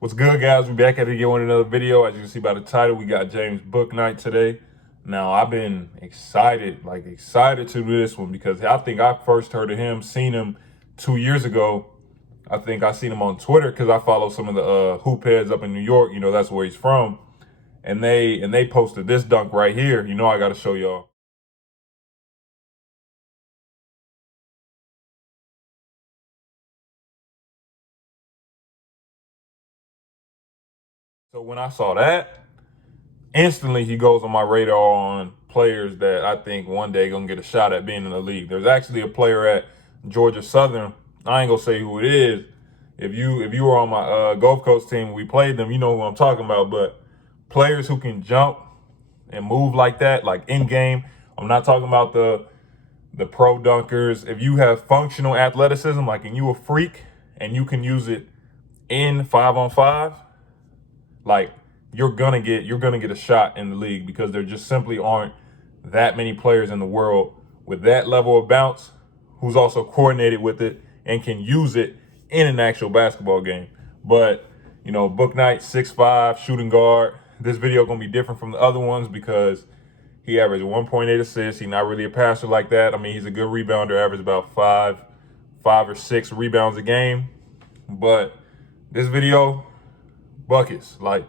What's good, guys? We back at it again with another video. As you can see by the title, we got James Bouknight today. Now, I've been excited to do this one because I think I first heard of him, seen him 2 years ago. I think I seen him on Twitter because I follow some of the hoop heads up in New York. You know, that's where he's from. And they posted this dunk right here. You know, I got to show y'all. So when I saw that, instantly he goes on my radar on players that I think one day gonna get a shot at being in the league. There's actually a player at Georgia Southern. I ain't gonna say who it is. If you were on my Gulf Coast team, we played them. You know who I'm talking about. But players who can jump and move like that, like in game. I'm not talking about the pro dunkers. If you have functional athleticism, like and you a freak and you can use it in 5-on-5, like you're gonna get a shot in the league because there just simply aren't that many players in the world with that level of bounce who's also coordinated with it and can use it in an actual basketball game. But you know, Bouknight, 6'5", shooting guard. This video gonna be different from the other ones because he averaged 1.8 assists. He's not really a passer like that. I mean, he's a good rebounder, average about five or six rebounds a game. But this video, buckets, like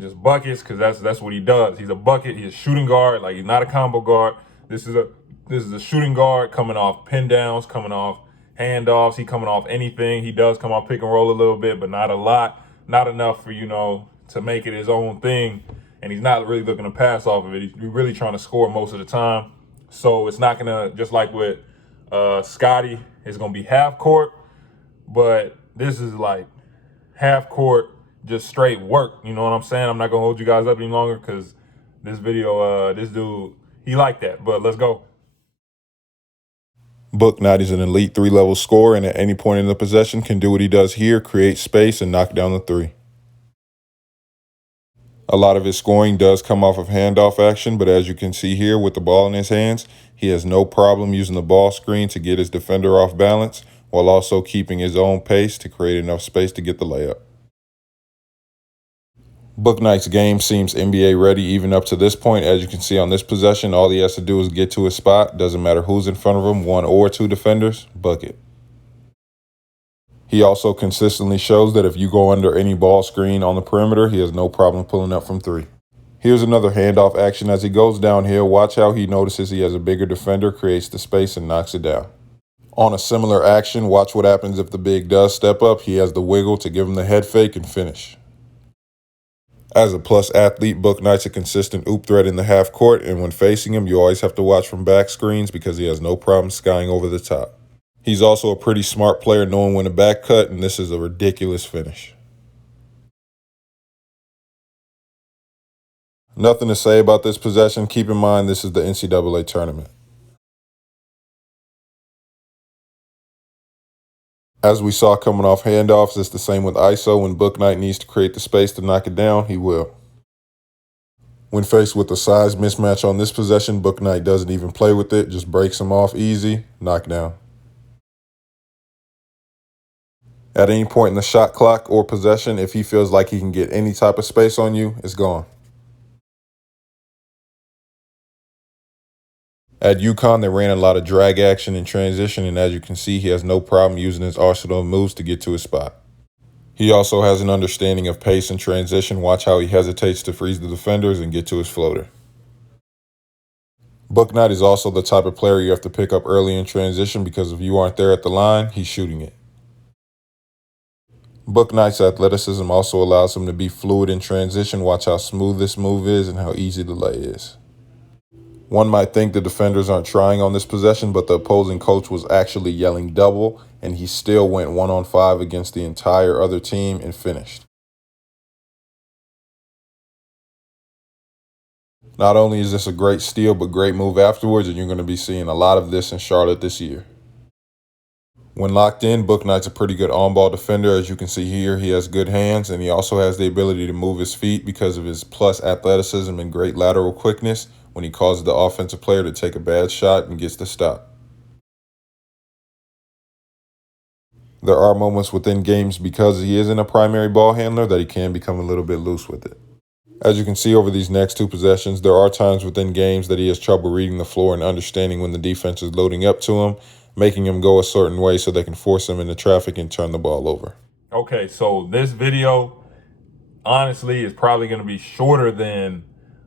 just buckets, because that's what he does. He's a bucket. He's a shooting guard. Like, he's not a combo guard. This is a shooting guard coming off pin downs, coming off handoffs. He coming off anything. He does come off pick and roll a little bit, but not a lot. Not enough for, you know, to make it his own thing. And he's not really looking to pass off of it. He's really trying to score most of the time. So it's not gonna, just like with Scotty, it's gonna be half court, but this is like half court, just straight work. You know what I'm saying? I'm not gonna hold you guys up any longer because this video, this dude, he like that. But let's go. Bouknight is an elite three-level scorer, and at any point in the possession can do what he does here, create space and knock down the three. A lot of his scoring does come off of handoff action, but as you can see here with the ball in his hands, he has no problem using the ball screen to get his defender off balance while also keeping his own pace to create enough space to get the layup. Bouknight's game seems NBA ready even up to this point. As you can see on this possession, all he has to do is get to his spot. Doesn't matter who's in front of him, one or two defenders, bucket. He also consistently shows that if you go under any ball screen on the perimeter, he has no problem pulling up from three. Here's another handoff action as he goes downhill. Watch how he notices he has a bigger defender, creates the space, and knocks it down. On a similar action, watch what happens if the big does step up. He has the wiggle to give him the head fake and finish. As a plus athlete, Bouknight's a consistent oop threat in the half court, and when facing him, you always have to watch from back screens because he has no problem skying over the top. He's also a pretty smart player, knowing when to back cut, and this is a ridiculous finish. Nothing to say about this possession. Keep in mind, this is the NCAA tournament. As we saw coming off handoffs, it's the same with ISO. When Bouknight needs to create the space to knock it down, he will. When faced with a size mismatch on this possession, Bouknight doesn't even play with it, just breaks him off easy, knockdown. At any point in the shot clock or possession, if he feels like he can get any type of space on you, it's gone. At UConn, they ran a lot of drag action in transition, and as you can see, he has no problem using his arsenal of moves to get to his spot. He also has an understanding of pace and transition. Watch how he hesitates to freeze the defenders and get to his floater. Bouknight is also the type of player you have to pick up early in transition because if you aren't there at the line, he's shooting it. Bouknight's athleticism also allows him to be fluid in transition. Watch how smooth this move is and how easy the lay is. One might think the defenders aren't trying on this possession, but the opposing coach was actually yelling double, and he still went 1-on-5 against the entire other team and finished. Not only is this a great steal, but great move afterwards, and you're going to be seeing a lot of this in Charlotte this year. When locked in, Bouknight's a pretty good on-ball defender. As you can see here, he has good hands, and he also has the ability to move his feet because of his plus athleticism and great lateral quickness when he causes the offensive player to take a bad shot and gets the stop. there are moments within games because he isn't a primary ball handler that he can become a little bit loose with it. As you can see over these next two possessions, there are times within games that he has trouble reading the floor and understanding when the defense is loading up to him, making him go a certain way so they can force him into traffic and turn the ball over. Okay, so this video, honestly, is probably going to be shorter than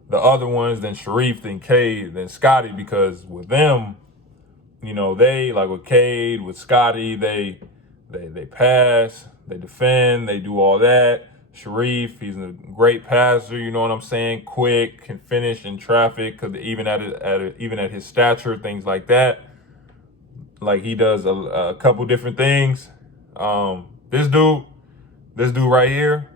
the other ones, than Sharif, than Cade, than Scotty, because with them, you know, they, like with Cade, with Scotty, they pass, they defend, they do all that. Sharif, he's a great passer, you know what I'm saying? Quick, can finish in traffic, cause even at his stature, things like that. Like he does a couple different things. This dude right here,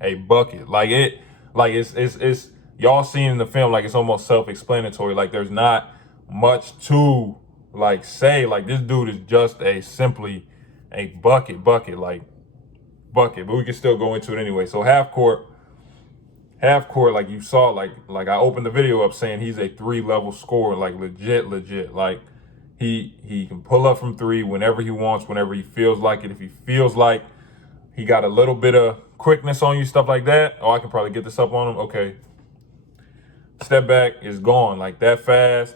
a bucket. Like it's y'all seen in the film, like it's almost self-explanatory. Like there's not much to like say. Like this dude is just simply a bucket, like bucket. But we can still go into it anyway. So half court, like you saw, like I opened the video up saying he's a 3-level scorer, like legit. Like he can pull up from 3 whenever he wants, whenever he feels like it. If he feels like he got a little bit of quickness on you, stuff like that. Oh, I can probably get this up on him. Okay. Step back is gone like that fast.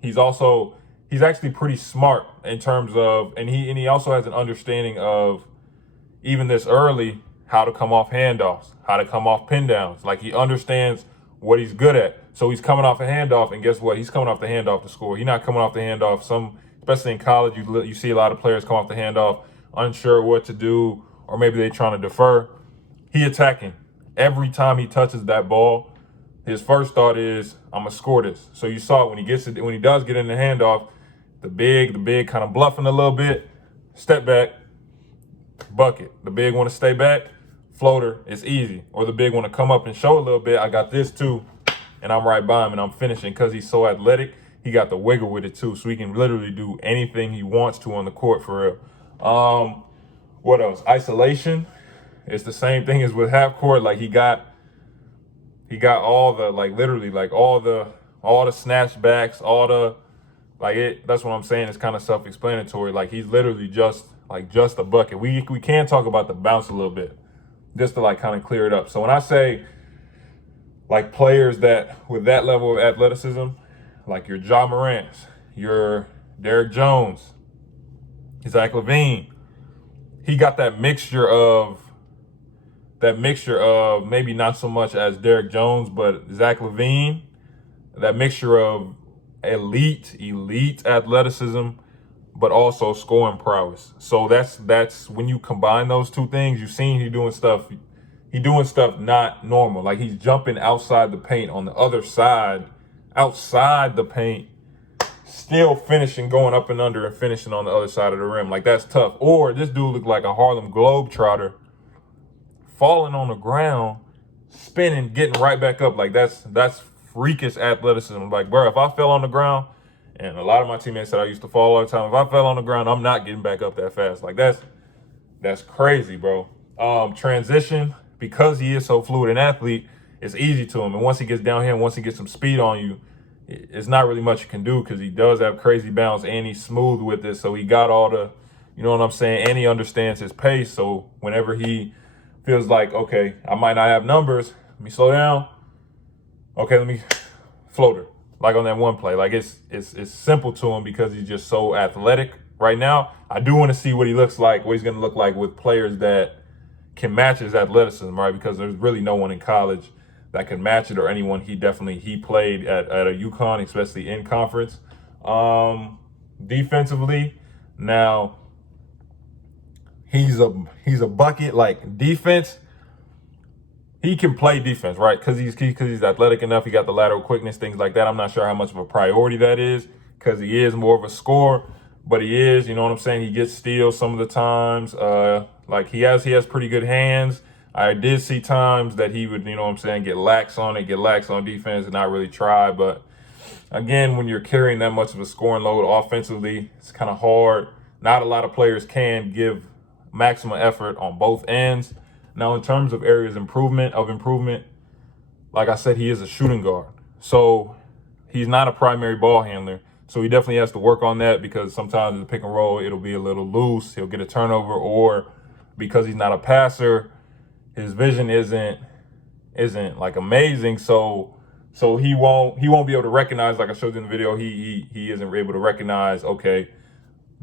He's actually pretty smart in terms of, and he also has an understanding of, even this early, how to come off handoffs, how to come off pin downs. Like he understands what he's good at. So he's coming off a handoff, and guess what? He's coming off the handoff to score. He's not coming off the handoff. Especially in college, you see a lot of players come off the handoff unsure what to do, or maybe they're trying to defer. He attacking. Every time he touches that ball, his first thought is, I'm gonna score this. So you saw it when he does get in the handoff, the big kind of bluffing a little bit, step back, bucket. The big want to stay back, floater, it's easy. Or the big want to come up and show a little bit, I got this too, and I'm right by him and I'm finishing. Because he's so athletic, he got the wiggle with it too, so he can literally do anything he wants to on the court for real. What else? Isolation. It's the same thing as with half court. Like he got all the, like literally like all the snatchbacks, all the, like it. That's what I'm saying. It's kind of self-explanatory. Like he's literally just a bucket. We can talk about the bounce a little bit, just to like kind of clear it up. So when I say like players that with that level of athleticism, like your Ja Morant's, your Derrick Jones, Zach LaVine, he got that mixture of maybe not so much as Derrick Jones, but Zach LaVine, that mixture of elite athleticism, but also scoring prowess. So that's when you combine those two things, you've seen he doing stuff not normal. Like he's jumping outside the paint on the other side, outside the paint, still finishing, going up and under and finishing on the other side of the rim. Like that's tough. Or this dude looked like a Harlem Globetrotter, falling on the ground, spinning, getting right back up. Like that's freakish athleticism. Like, bro, if I fell on the ground, and a lot of my teammates said I used to fall all the time, if I fell on the ground, I'm not getting back up that fast. Like that's crazy, bro. Transition, because he is so fluid an athlete, it's easy to him. And once he gets down here, once he gets some speed on you, it's not really much you can do, because he does have crazy bounce and he's smooth with it. So he got all the, you know what I'm saying? And he understands his pace. So whenever he feels like, okay, I might not have numbers, let me slow down. Okay, let me floater. Like on that one play, like it's simple to him because he's just so athletic right now. I do want to see what he looks like, what he's going to look like with players that can match his athleticism, right? Because there's really no one in college that can match it, or anyone he played at a UConn, especially in conference. Defensively, now he's a bucket. Like defense, he can play defense, right? Because he's athletic enough. He got the lateral quickness, things like that. I'm not sure how much of a priority that is, because he is more of a scorer, but he is, you know what I'm saying? He gets steals some of the times. Like he has pretty good hands. I did see times that he would, you know what I'm saying, get lax on defense and not really try. But again, when you're carrying that much of a scoring load offensively, it's kind of hard. Not a lot of players can give maximum effort on both ends. Now, in terms of areas of improvement, like I said, he is a shooting guard. So he's not a primary ball handler. So he definitely has to work on that, because sometimes in the pick and roll, it'll be a little loose. He'll get a turnover, or because he's not a passer, his vision isn't like amazing. So he won't be able to recognize, like I showed you in the video, he isn't able to recognize, okay,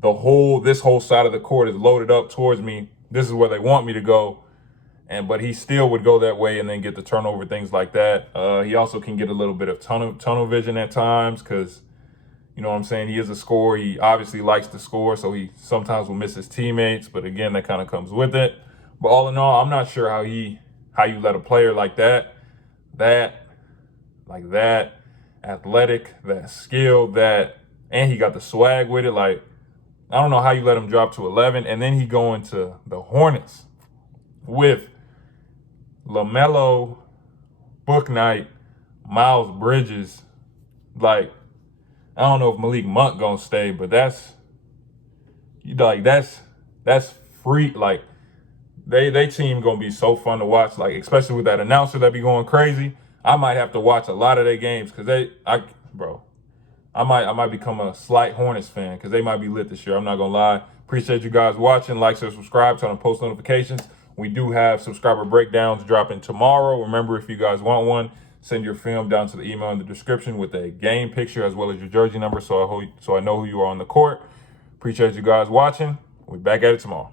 this whole side of the court is loaded up towards me. This is where they want me to go. But he still would go that way and then get the turnover, things like that. He also can get a little bit of tunnel vision at times, because, you know what I'm saying, he is a scorer. He obviously likes to score, so he sometimes will miss his teammates. But again, that kind of comes with it. But all in all, I'm not sure how you let a player like that athletic, that skilled, and he got the swag with it. Like, I don't know how you let him drop to 11, and then he go into the Hornets with LaMelo, Bouknight, Miles Bridges. Like, I don't know if Malik Monk gonna stay, but that's free. Like, they team gonna be so fun to watch. Like, especially with that announcer that be going crazy. I might have to watch a lot of their games, because I might become a slight Hornets fan, because they might be lit this year. I'm not gonna lie. Appreciate you guys watching. Like, share, subscribe, turn on post notifications. We do have subscriber breakdowns dropping tomorrow. Remember, if you guys want one, send your film down to the email in the description with a game picture as well as your jersey number, so I know who you are on the court. Appreciate you guys watching. We'll be back at it tomorrow.